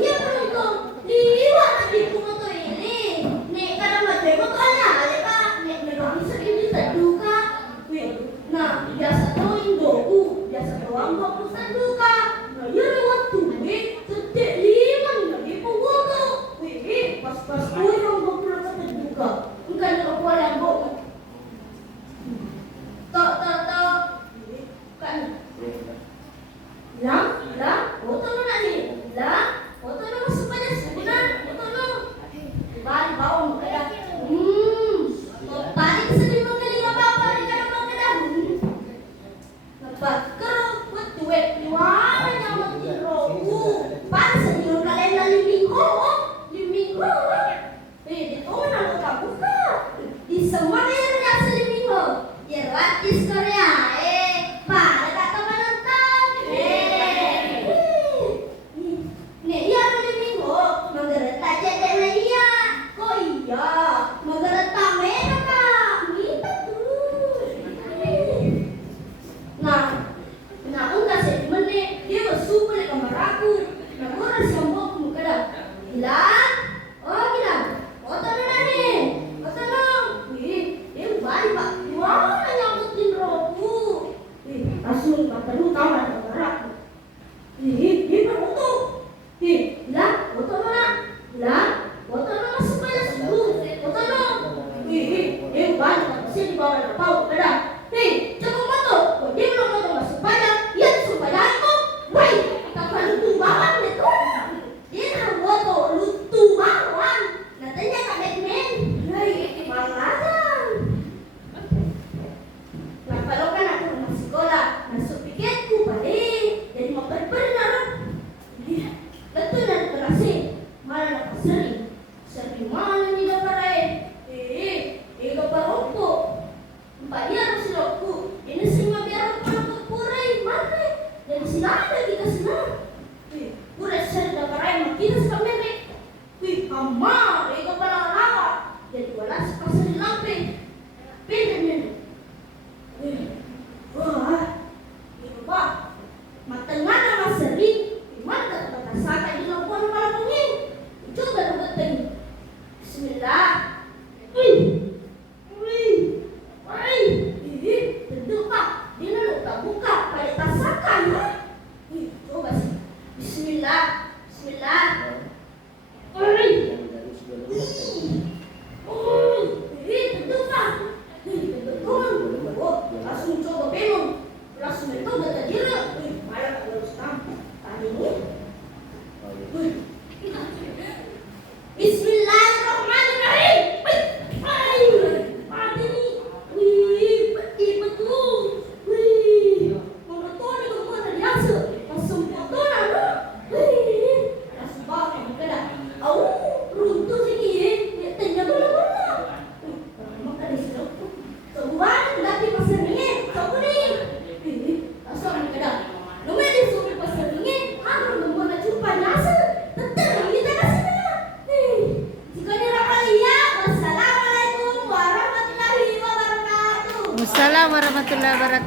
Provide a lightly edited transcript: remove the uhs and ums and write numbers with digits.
iya beruntung. Liwat tadi kuno tuh ini. Nek kadang mati kok ana ale Kak. Nek memang sedih seduka. Wih, nah biasa tuh indoku, biasa doang kok pesan duka. Nah iya lewat tuh, wih, sedek lima lagi pengguna. Wih, pas-pas gue yang gue pulang ke duka. Enggak ada kepala gue. Tak, kan. Lang, foto na nih. Lang, foto na masuk pada sebulan, foto na. Balik bawa kaya. Balik sedih mengeling apa-apa di dalam mengedah. Lepas keruk buat duit liwana nyaman di roku. Pas sedih kalian liminggo. Di tona lo tak buka. Di semua daerah seliminggo. Ya gratis Korea. Pada kata menonton. Nih iya liminggo. Menggeretak jadi iya. Kok iya? Menggeretak merah Kak. Minta tuh. Nah enggak sih menit dia bersuku di kamar aku. Nah gue harus sambung muka dah. Hilang. Oh hilang. Foto na nih. Foto dong. Wih, dia balik Pak. Wah, nyangkutin roku. Wih, langsung kata lu tahu ada kamar aku. Dia berfoto. Hilang. Foto na. Hilang. Foto na masuk pada sebelum. Foto dong. Wih, dia balik Pak. Saya di bawah napau. Pada. Coba foto. Kok dia belum foto masuk pada. Iya, masuk pada aku. Wih, tak lutu bawang itu. Dia nak foto lutu bawang. Natanya Kak Batman. Malasan. Nah, kalau kan aku masuk sekolah, masuk pikirku balik. Jadi mau benar. Betul dan berhasil. Malah nak sering mana ni dapat dapat rumput. Empat dia harus roku. Ini semua biar rumput purai mana? Jadi sila ada kita senang. Purai sering dapat ayam kita suka merek. Kamar, kepala lawak. Jadi wala pasal di lamping. Pindah. Wah, itu Pak. Matengah nama sering. Gimana kata saka di lampuan malam angin. Coba betul. Bismillah. Tentu Pak. Dia lalu tak buka pada tas saka ya. Coba sih. Bismillah. Tentu Pak. Langsung coba bingung. Langsung itu gak terjira. Malah tak harus tampil. Tadi ini. Bismillahirrahmanirrahim. Tadi ini. Betul. Menurut ni kau ada biasa. Langsung foto nak. Langsung bawa ke kedai. Runtuh sikit. Dia tanya bola-bola. Makan di sini. Sebuah lagi pasar ni. Siapa ni? Langsung ke kedai. Lumai dia suruh pasar ni. Aku nombor nak jumpa nasa. Tetap kita kasih dah. Jika ni rakali ya. Wassalamualaikum warahmatullahi wabarakatuh. Wassalamualaikum warahmatullahi wabarakatuh.